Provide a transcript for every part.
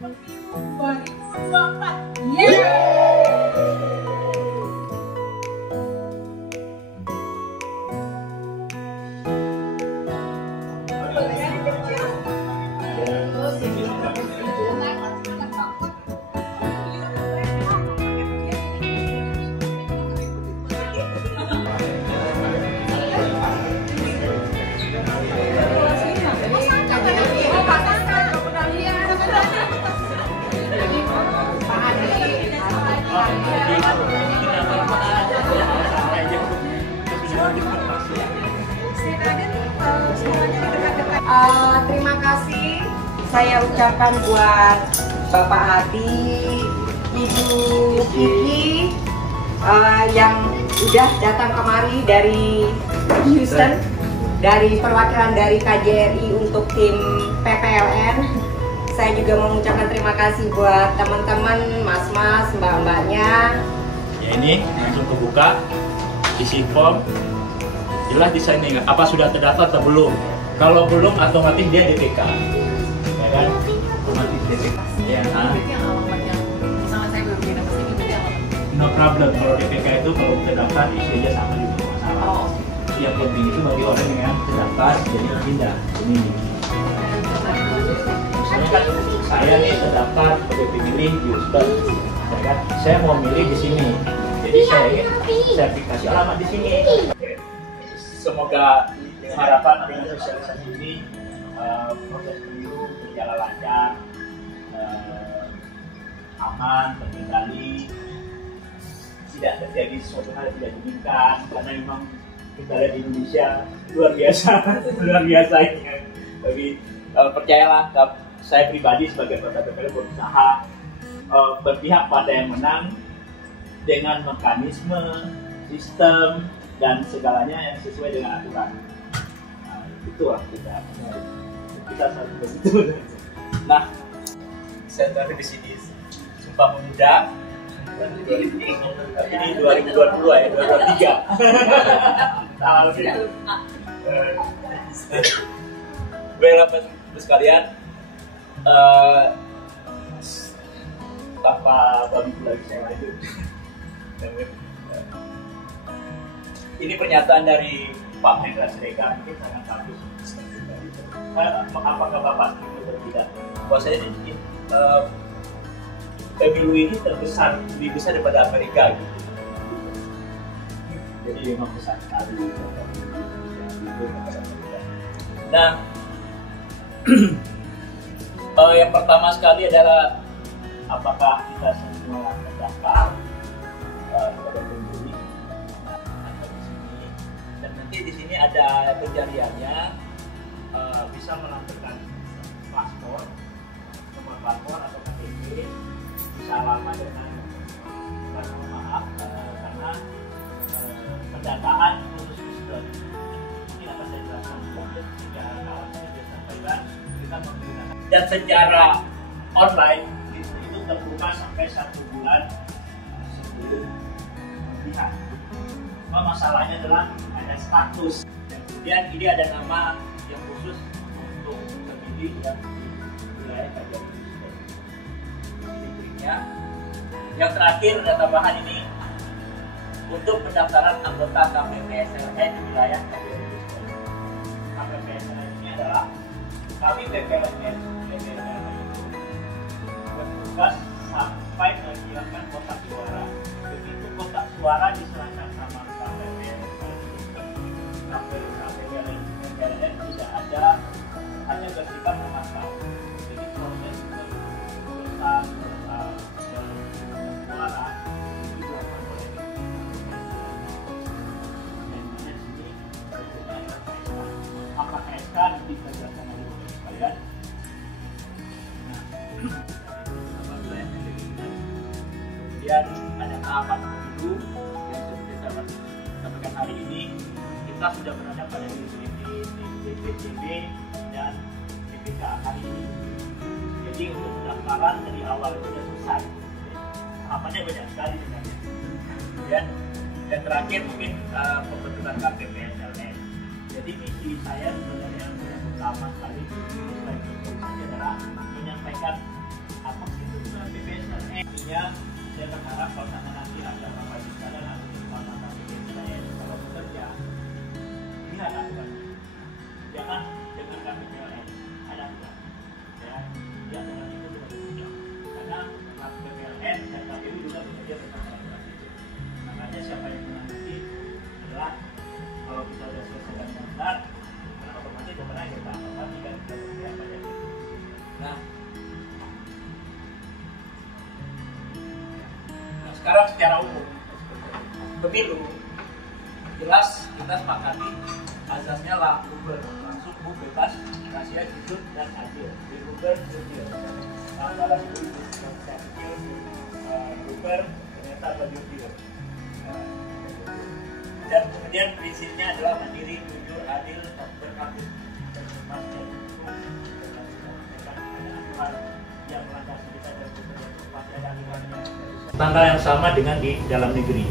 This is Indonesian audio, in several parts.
2024. Yeay! Terima kasih saya ucapkan buat Bapak Adi, Ibu Kiki yang udah datang kemari dari Houston, dari perwakilan dari KJRI untuk tim PPLN. Saya juga mengucapkan terima kasih buat teman-teman, mas-mas, mbak-mbaknya. Ya ini langsung kebuka, isi form, jelas di sini apa sudah terdaftar atau belum. Kalau belum otomatis dia DPK, ya kan? Otomatis DPK. Ya, no problem. Kalau DPK itu kalau terdaftar isi aja sama juga masalah. Yang penting itu bagi orang yang terdaftar jadi pindah ini. Misalnya kan saya nih terdaftar sebagai pemilih Houston, ya kan? Saya mau milih di sini, jadi saya ingin sertifikasi alamat di sini. Semoga harapan dengan sosialisasi ini proses pemilu berjalan lancar, aman, terkendali, tidak terjadi sesuatu hal yang tidak diinginkan, karena memang kita lihat di Indonesia luar biasa, luar biasa ini. Tapi percayalah, saya pribadi sebagai peserta PPLN berusaha berpihak pada yang menang dengan mekanisme, sistem, dan segalanya yang sesuai dengan aturan. Nah, itulah kita selalu begitu. Nah, saya tadi di sini Sumpah Pemuda ini 2022 ya, 2023. Nah, begitu. Baiklah Bapak sekalian, tanpa babi lagi saya lanjut. Ini pernyataan dari Pak Hendra Siregar, mungkin sangat bagus. Apakah Bapak setuju atau tidak? Bahwasanya pemilu ini terbesar, lebih besar daripada Amerika gitu. Jadi memang besar sekali. Nah, yang pertama sekali adalah apakah kita semua terdaftar kepada pemilih. Dan nanti di sini ada pencariannya, bisa melampirkan paspor, nomor paspor atau KTP, bisa lama dengan maaf karena pendataan khusus Houston. Ini akan saya jelaskan secara kawan saya sampaikan kita menggunakan dan secara online itu terbuka sampai 1 bulan sebelum pemilihan. Masalahnya adalah ada status dan kemudian ini ada nama yang khusus untuk pemilih yang di wilayah KJRI. Ini berikutnya. Yang terakhir ada tambahan ini untuk pendaftaran anggota KPPSLN di wilayah KJRI. KPPSLN ini adalah kami PPLN bertugas sampai menghilangkan kotak suara. Begitu kotak suara diserahkan sama KPPLN tidak ada, hanya bersifat memantau. Jadi proses perusahaan suara itu dilakukan oleh dan di sini berikutnya adalah KSK. Apakah KSK nanti kita jelaskan oleh Bapak sekalian. Nah, kemudian ada tahapan pemilu yang seperti saya sampaikan hari ini. Kita sudah berada pada DPJB dan DPK hari ini. Jadi untuk pendaftaran dari awal itu sudah selesai. Tahapannya banyak sekali sebenarnya. Kemudian dan terakhir mungkin pembentukan KPPSLN. Jadi misi saya sebenarnya yang utama sekali adalah menyampaikan apa sih itu dengan PPS? Artinya saya berharap kalau nanti ada bapak di sana nanti sama PPS kalau bekerja lihat aturannya, jangan dengan KPPLN ada aturan ya, lihat dengan itu dengan karena KPPLN dan KPU juga bekerja tentang aturan itu. Makanya siapa yang menangani adalah kalau kita sudah selesai dengan daftar, nah otomatis kepada kita apa tidak kita pada itu. Nah, sekarang secara umum pemilu jelas kita sepakati azasnya langsung bebas, rahasia, jujur dan adil. Jujur, jujur. Nah, kalau itu saya pikir jujur ternyata ada jujur. Dan kemudian prinsipnya adalah mandiri, jujur, adil, berkabut, tanggal yang sama dengan di dalam negeri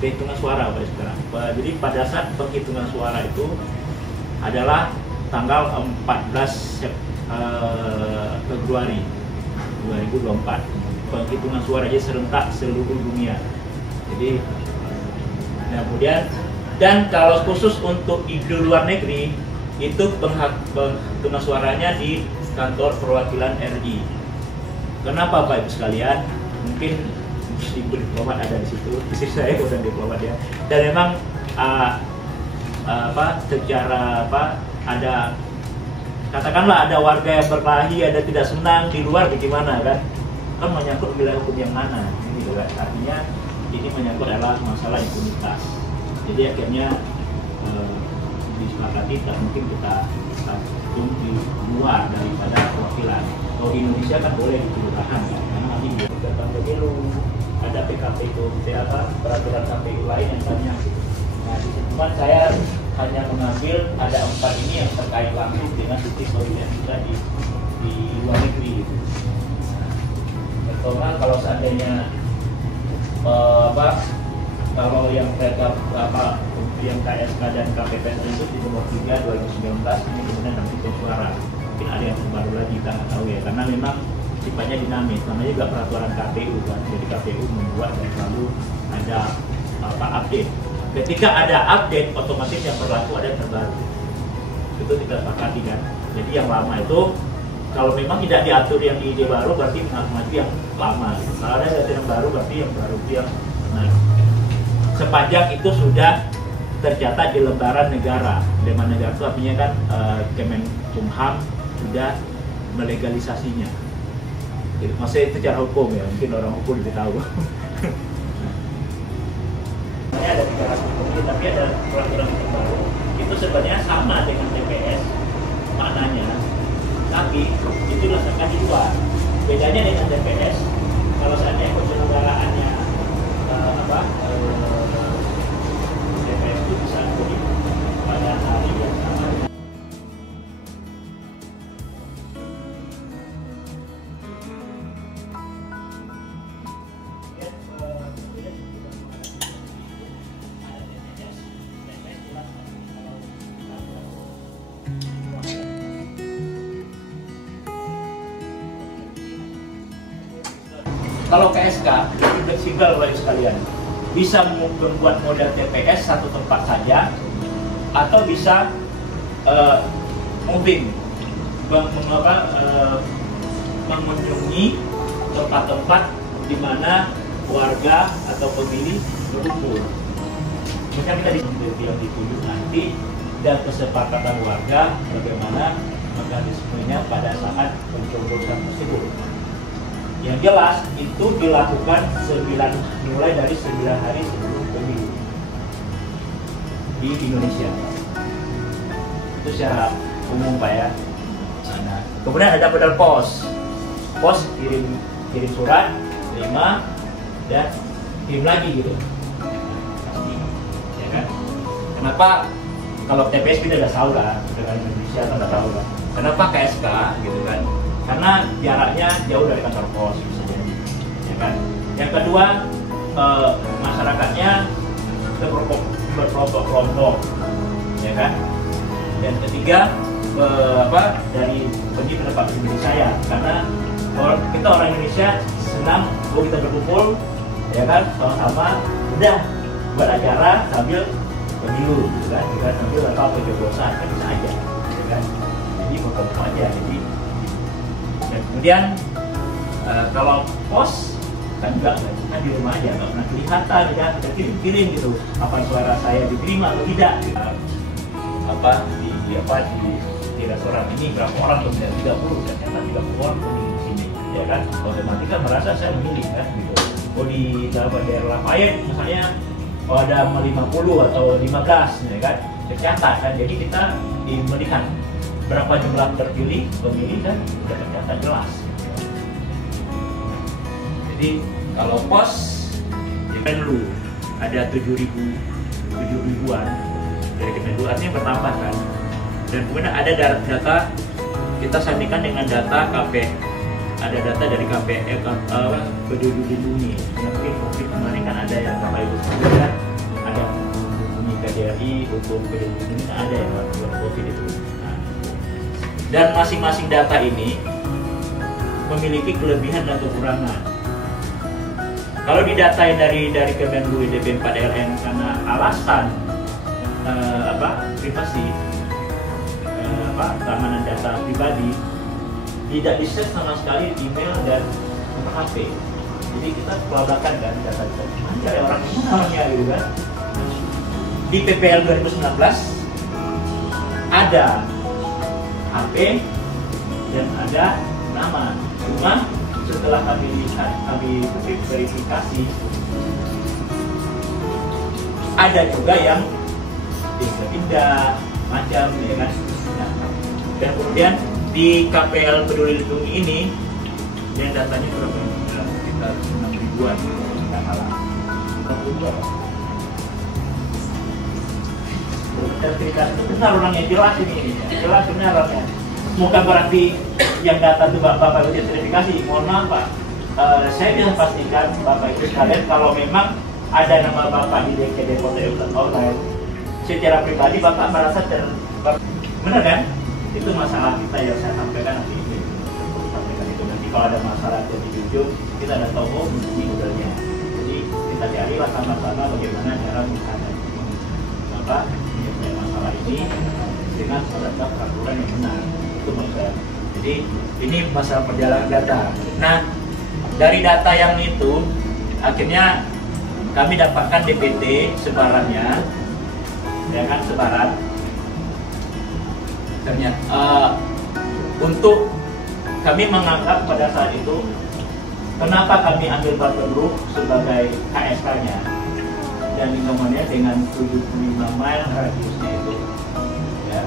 penghitungan suara Pak sekarang. Jadi pada saat penghitungan suara itu adalah tanggal 14 Februari 2024. Penghitungan suara jadi serentak seluruh dunia. Jadi kemudian dan kalau khusus untuk di luar negeri itu penghitungan suaranya di kantor perwakilan RI. Kenapa Pak Ibu sekalian? Mungkin ibu diplomat ada di situ, istri saya bukan diplomat ya. Dan memang secara ada katakanlah ada warga yang berkelahi, ada tidak senang di luar bagaimana kan menyangkut wilayah hukum yang mana gitu kan. Artinya ini menyangkut adalah masalah impunitas. Jadi akhirnya disepakati tak mungkin kita di luar daripada perwakilan. Kalau di Indonesia kan boleh di kelurahan ya, karena nanti datang pemilu ada PKPU, peraturan KPU lain yang banyak. Nah, di situ saya hanya mengambil ada 4 ini yang terkait langsung dengan titik poinnya kita di luar negeri gitu. Nah, kalau seandainya kalau yang mereka yang KSK dan KPPS itu di nomor 3 2019 ini kemudian nanti suara mungkin ada yang terbaru lagi kita nggak tahu ya, karena memang sifatnya dinamis, namanya juga peraturan KPU kan, jadi KPU membuat dan selalu ada update. Ketika ada update otomatis yang berlaku ada yang terbaru, itu kita sepakati kan. Jadi yang lama itu kalau memang tidak diatur yang di ide baru berarti mengaku yang lama, kalau ada yang baru berarti yang baru itu yang sepanjang itu sudah tercatat di lembaran negara. Lembaran negara itu artinya kan Kemenkumham sudah melegalisasinya. Jadi, maksudnya itu secara hukum ya, mungkin orang hukum lebih tahu. Ada 300 pemilih, tapi ada peraturan terbaru. Itu sebenarnya sama dengan TPS maknanya, tapi itu dilaksanakan di luar. Bedanya dengan TPS, kalau seandainya penyelenggaraannya TPS itu bisa jadi pada hari yang sama. Kalau KSK itu fleksibel Bapak sekalian, bisa membuat model TPS satu tempat saja, atau bisa moving, mengunjungi tempat-tempat di mana warga atau pemilih berkumpul. Misalnya kita yang dituju nanti dan kesepakatan warga bagaimana mekanismenya pada saat pencoblosan tersebut. Yang jelas itu dilakukan mulai dari 9 hari sebelum pemilu di Indonesia. Itu secara umum Pak ya. Nah, kemudian ada model pos kirim surat, terima dan kirim lagi gitu. Pasti, ya kan? Kenapa kalau TPS kita udah tahu lah, dengan Indonesia kita udah tahu lah. Kenapa KSK gitu kan? Karena jaraknya jauh dari kantor pos bisa jadi, ya kan. Yang kedua masyarakatnya berkelompok-kelompok, ya kan. Dan ketiga dari pendapat pribadi saya, karena kita orang Indonesia senang kalau kita berkumpul, ya kan, sama-sama udah buat acara sambil pemilu, gitu kan, sambil atau pencoblosan kan bisa aja, gitu kan. Jadi bukan aja. Jadi dan kemudian kalau pos kan enggak, kan di rumah aja, nggak pernah kelihatan, ya, kita kirim gitu, apa suara saya diterima atau tidak, di restoran ini berapa orang tuh, 30, ternyata 30 orang di sini, ya kan, otomatis kan merasa saya memilih kan, gitu. Oh di daerah Lafayette misalnya, ada 50 atau 15, ya kan, tercatat kan, jadi kita melihat berapa jumlah terpilih pemilih kan, sudah tercatat jelas. Jadi kalau pos di Kemenlu ada 7.000-an dari Kemenlu, artinya bertambah kan. Dan kemudian ada data, kita sandingkan dengan data KP, ada data dari KPL Peduli Lindungi. Mungkin COVID kemarin kan ada yang Bapak Ibu sekalian, ada Lindungi KJRI untuk Peduli Lindungi, kan ada yang buat COVID itu. Nah, dan masing-masing data ini memiliki kelebihan dan kekurangan. Kalau didatain dari Kemenlu IDB 4LN karena alasan privasi, keamanan data pribadi, tidak di-set sama sekali email dan HP. Jadi kita kelabakan kan data kita. Cari orangnya gitu kan. Di PPL 2019 ada HP dan ada nama. Cuma setelah kami lihat, kami verifikasi, ada juga yang pindah macam, ya kan. Dan kemudian di KPL Peduli Lindungi ini yang datanya berapa? Sekitar 6.000-an, nggak salah. 6.000-an. Sertifikat itu benar orangnya, jelas ini, jelas benar orangnya. Bukan berarti yang data itu Bapak Ibu sertifikasi. Mohon maaf Pak, saya bisa pastikan Bapak Ibu sekalian, kalau memang ada nama Bapak di DKD online, secara pribadi Bapak merasa benar kan? Itu masalah kita yang saya sampaikan nanti ini. Sampaikan itu nanti kalau ada masalah jadi jujur, kita ada tahu ini modelnya. Jadi kita carilah sama-sama bagaimana cara menghadapi masalah ini dengan berdasarkan peraturan yang benar. Itu maksudnya. Jadi ini masalah perjalanan data. Nah, dari data yang itu akhirnya kami dapatkan DPT sebarannya, ya kan, sebaran. Ternyata untuk kami menganggap pada saat itu, kenapa kami ambil Baton Rouge sebagai KSK-nya dan lingkungannya dengan 75 mile radiusnya itu, ya,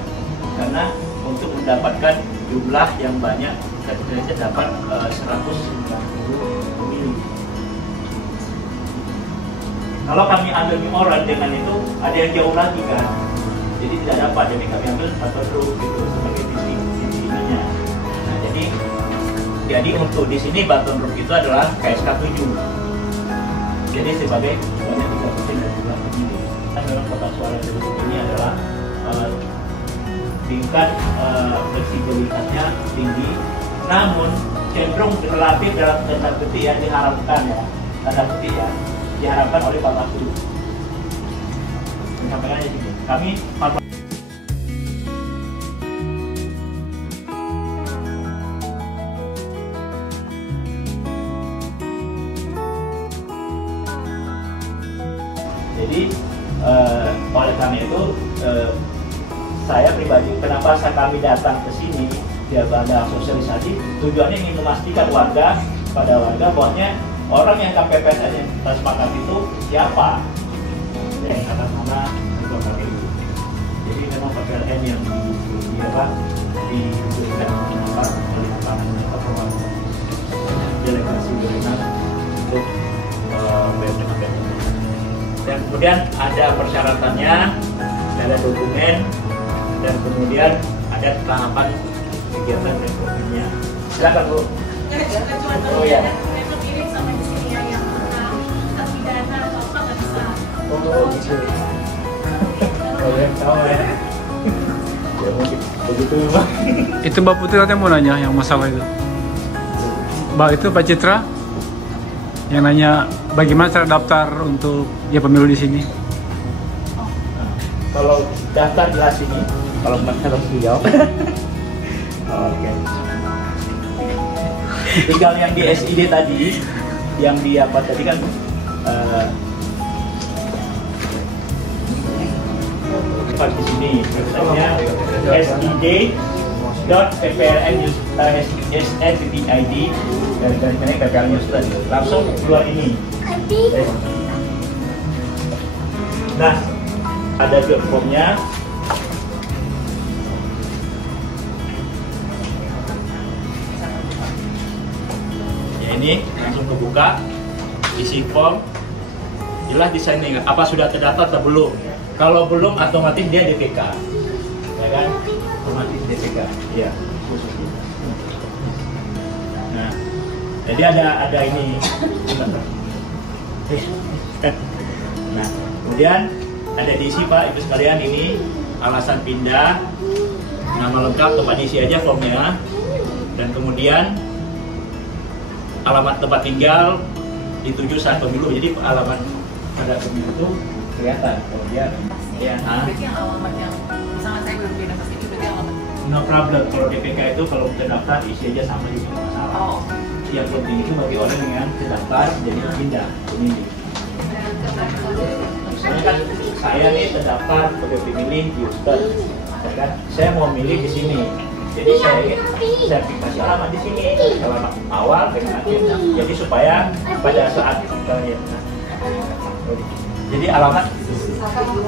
karena untuk mendapatkan jumlah yang banyak, kita dapat 190 pemilih. Kalau kami ambil Mimoran dengan itu, ada yang jauh lagi kan, jadi tidak dapat. Jadi kami ambil Baton Rouge gitu sebagai visinya. Nah, jadi untuk di sini Baton Rouge itu adalah KSK 7. Jadi sebagai banyak 3% dari jumlah pemilih. Kan memang kotak suara penduduk ini adalah tingkat fleksibilitasnya tinggi, namun cenderung relatif dalam tanda petik yang diharapkan, ya, tanda petik ya, diharapkan oleh Pak Kapolri. Menyampaikannya gitu. Kami jadi oleh kami itu saya pribadi, kenapa kami datang ke sini, dia ada sosialisasi, tujuannya ingin memastikan warga bahwanya orang yang KPPSN yang kita sepakat itu siapa, yang atas nama Ketua KPU. Jadi memang PPLN yang diberikan oleh tangan delegasi berwenang untuk BPN. Dan kemudian ada persyaratannya, ada dokumen, dan kemudian ada tahapan kegiatan rekrutmennya. Silakan Bu. Oh ya. Sama di sini yang pidana atau apa nggak bisa. Oh gitu. Kalau yang tahu ya. Ya mungkin begitu Pak. Itu Mbak Putri katanya mau nanya yang masalah itu. Mbak itu Pak Citra yang nanya bagaimana cara daftar untuk ya pemilu di sini. Kalau daftar jelas ini, kalau harus dijawab. Oke. Tinggal yang di SID tadi, yang di apa tadi kan di sini websitenya sid.ppln.sn.id dari PPL News tadi langsung keluar ini. Nah, ada formnya. Ya ini langsung kebuka, isi form, jelas di sini apa sudah terdaftar atau belum. Kalau belum otomatis dia DPK, ya kan? Otomatis DPK, ya. Nah, jadi ada ini. Nah, kemudian ada diisi Pak Ibu sekalian ini alasan pindah, nama lengkap, tempat diisi aja formnya, dan kemudian alamat tempat tinggal dituju saat pemilu. Jadi alamat pada pemilu itu kelihatan kalau dia ya. Berarti yang alamat yang misalnya saya belum pindah pasti itu berarti alamat. No problem, kalau DPK itu kalau terdaftar isi aja sama di sini masalah. Oh. Yang penting itu bagi orang yang terdaftar jadi pindah ini. Misalnya kan saya nih terdaftar sebagai pemilih di Houston, ya kan? Saya mau milih di sini. Jadi saya kasih alamat di sini, alamat awal dengan akhir. Jadi supaya pada saat jadi alamat.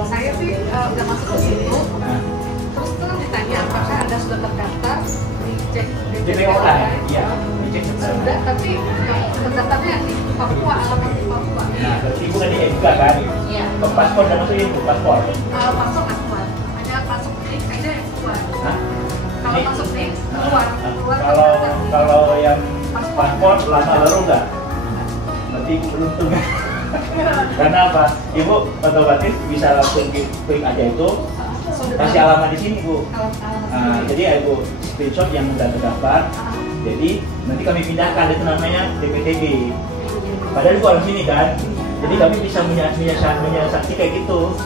Saya sih udah masuk ke situ, terus tuh ditanya apakah Anda sudah terdaftar, dicek DPO online, iya, dicek sudah, tapi terdaftarnya di Papua, alamat di Papua. Nah, berarti bukan di MK kan? Iya. Ke paspor dan masuk itu paspor. Masuk akuat, ada masuk link, ada yang keluar. Hah? Kalau masuk link keluar. Kalau yang paspor lama lalu enggak? Berarti ibu beruntung. Karena apa? Ibu otomatis bisa langsung klik aja itu kasih alamat di sini Bu. Nah, jadi ibu screenshot yang sudah terdaftar. Jadi nanti kami pindahkan, itu namanya DPTB. Padahal itu orang sini kan. Jadi kami bisa menyiasati kayak gitu.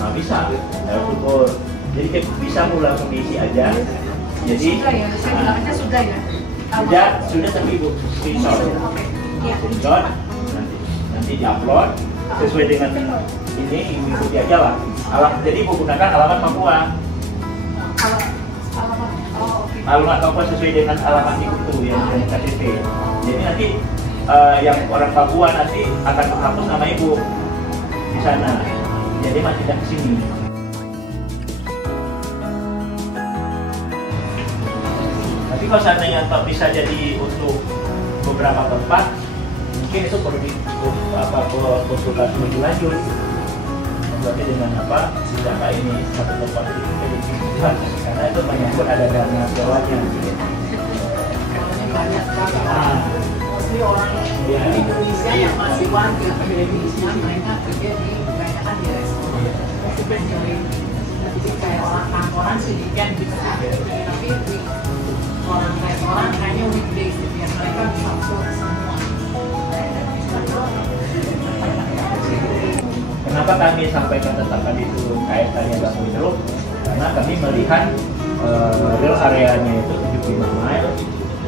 Nah, bisa. Lewat syukur. Jadi bisa Bu langsung diisi aja. Jadi sudah ya, saya bilang aja sudah ya. Sudah tapi Ibu screenshot. Screenshot nanti diupload sesuai dengan ini ikuti aja lah. Jadi Ibu gunakan alamat Papua. Alamat Papua sesuai dengan alamat itu yang KTP. Jadi nanti yang orang Papua nanti akan menghapus nama Ibu di sana. Jadi masih tidak ke sini. Tapi kalau seandainya bisa jadi untuk beberapa tempat, mungkin itu perlu konsultasi lebih lanjut. Berarti dengan apa? Data ini satu tempat itu karena itu banyak pun ada dana sewanya. Banyak sekali mostly orang Indonesia yang masih warga Indonesia, mereka kerja di kebanyakan di restoran. Jadi kayak orang kantoran sih weekend gitu, tapi orang restoran hanya weekdays gitu ya, mereka bisa afford semua. Kenapa kami sampaikan tentang itu kaitannya dengan pemilu? Karena kami melihat real areanya itu 75 mile,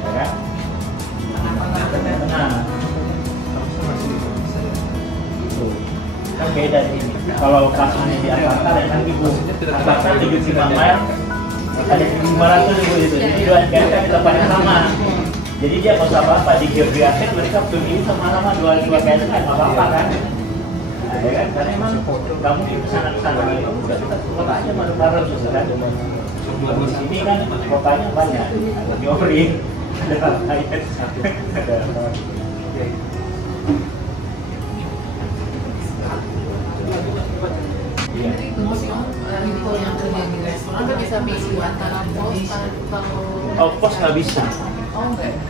ya kan? Nah, itu kan beda ini. Kalau kasusnya di Atlanta dan Ibu, Atlanta 75 mile, ada 500 Ibu itu. Jadi dua kali tempatnya sama. Jadi dia nggak usah apa-apa di geografis mereka pilih sama-sama dua kali kan nggak apa-apa kan? Ya kan? Karena emang kamu di sana-sana itu udah kita kota aja baru kan. Di sini kan kotanya banyak, ada Jorin, ada Rangkaian, ada Jadi museum info yang kerja di restoran kan bisa pilih antara pos atau pos nggak bisa. Oh enggak.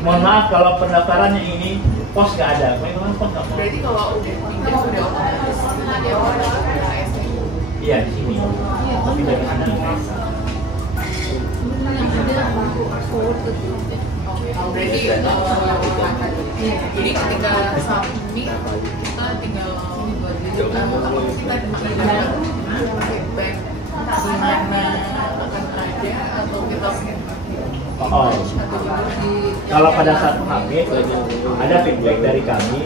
Mohon maaf kalau pendaftarannya ini pos nggak ada. Memang pos nggak mau. Berarti kalau udah pindah sudah otomatis ada orang ASN. Iya di sini. Tapi dari sana. Yang ada buku forward ke Already jadi ketika saat ini kita tinggal kita feedback gimana akan ada atau kita Kalau pada saat kami ada feedback dari kami,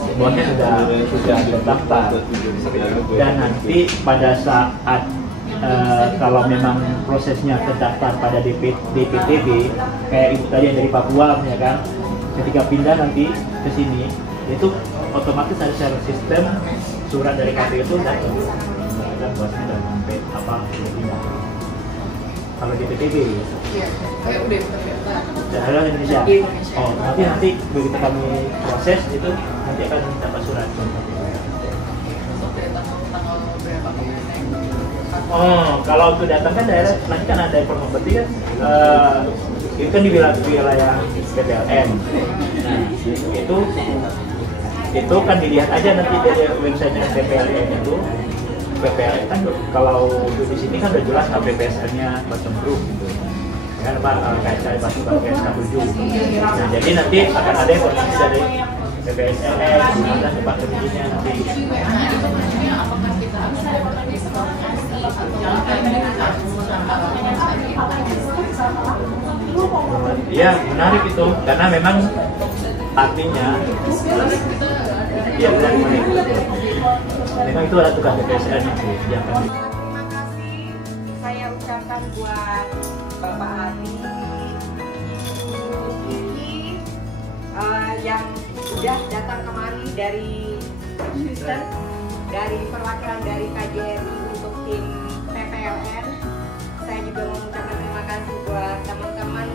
semuanya sudah terdaftar. Dan nanti pada saat kalau memang prosesnya terdaftar pada DPTB, kayak itu tadi yang dari Papua, ya kan, ketika pindah nanti ke sini, itu otomatis ada secara sistem surat dari KPU itu datang, dan buatnya dan sampai apa pindah. Kalau DPTB, iya, kayak udah terdaftar. daerah Indonesia. Di Indonesia. Oh, nanti begitu kami proses itu nanti akan dapat surat. Untuk tanggal berapa kalian naik? Oh, kalau untuk datang kan daerah nanti kan ada informasi berarti kan itu kan di wilayah PPLN. Nah, itu kan dilihat aja nanti dari websitenya PPLN itu. PPLN kan kalau di sini kan udah jelas KPPSN-nya bottom group gitu. Kan Pak KSK pasukan KSK 7. Nah, jadi nanti akan ada informasi dari PPSN gimana tempat kerjanya nanti. Nah, itu maksudnya apakah kita harus mendapatkan informasi atau Iya, menarik itu karena memang artinya ya menarik. Memang itu adalah tugas PPSN itu yang akan Terima kasih saya ucapkan buat Bapak Adi, Ibu Kiki yang sudah datang kemari dari Houston, dari perwakilan dari KJRI untuk tim PPLN. Saya juga mengucapkan terima kasih buat teman-teman